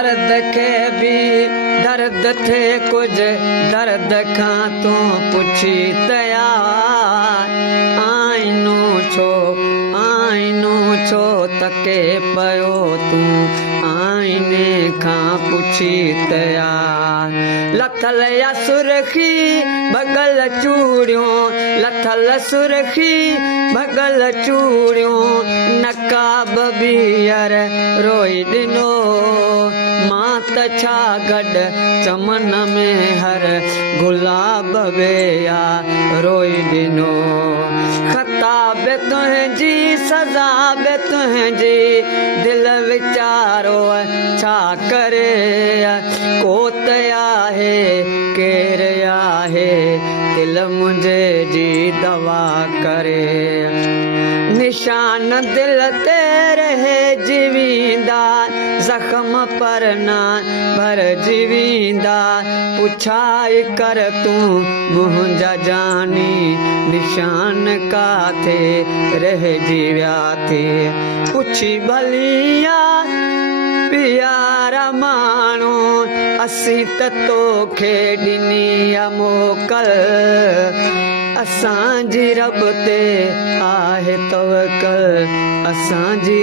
दर्द के भी दर्द थे कुछ दर्द खां तू पुछी तयार आईनो छो तके पयो तू आईने खां पुछी तयार लथल या सुरखी भगल चूड़ियों लथल सुरखी भगल चूड़ियों नकाब बियर रोई ॾिनो मां त छा गॾ चमन में हर गुलाब वेया रोई ॾिनो खता बि तुंहिंजी सज़ा बि तुंहिंजी दिल वीचारो छा करे कोत आहे केर आहे दिल मुंहिंजे जी दवा करे निशान दिल ते रहे जीवींदा जख्म पर न भर जीवींदा पुछाई कर तूं मुंहिंजा जानी निशान काथे रहिजी विया थे पुछी भलिया प्यारा माण्हू असीं त तोखे ॾिनी मोकल असांजी रब ते आहे तवकल असांजी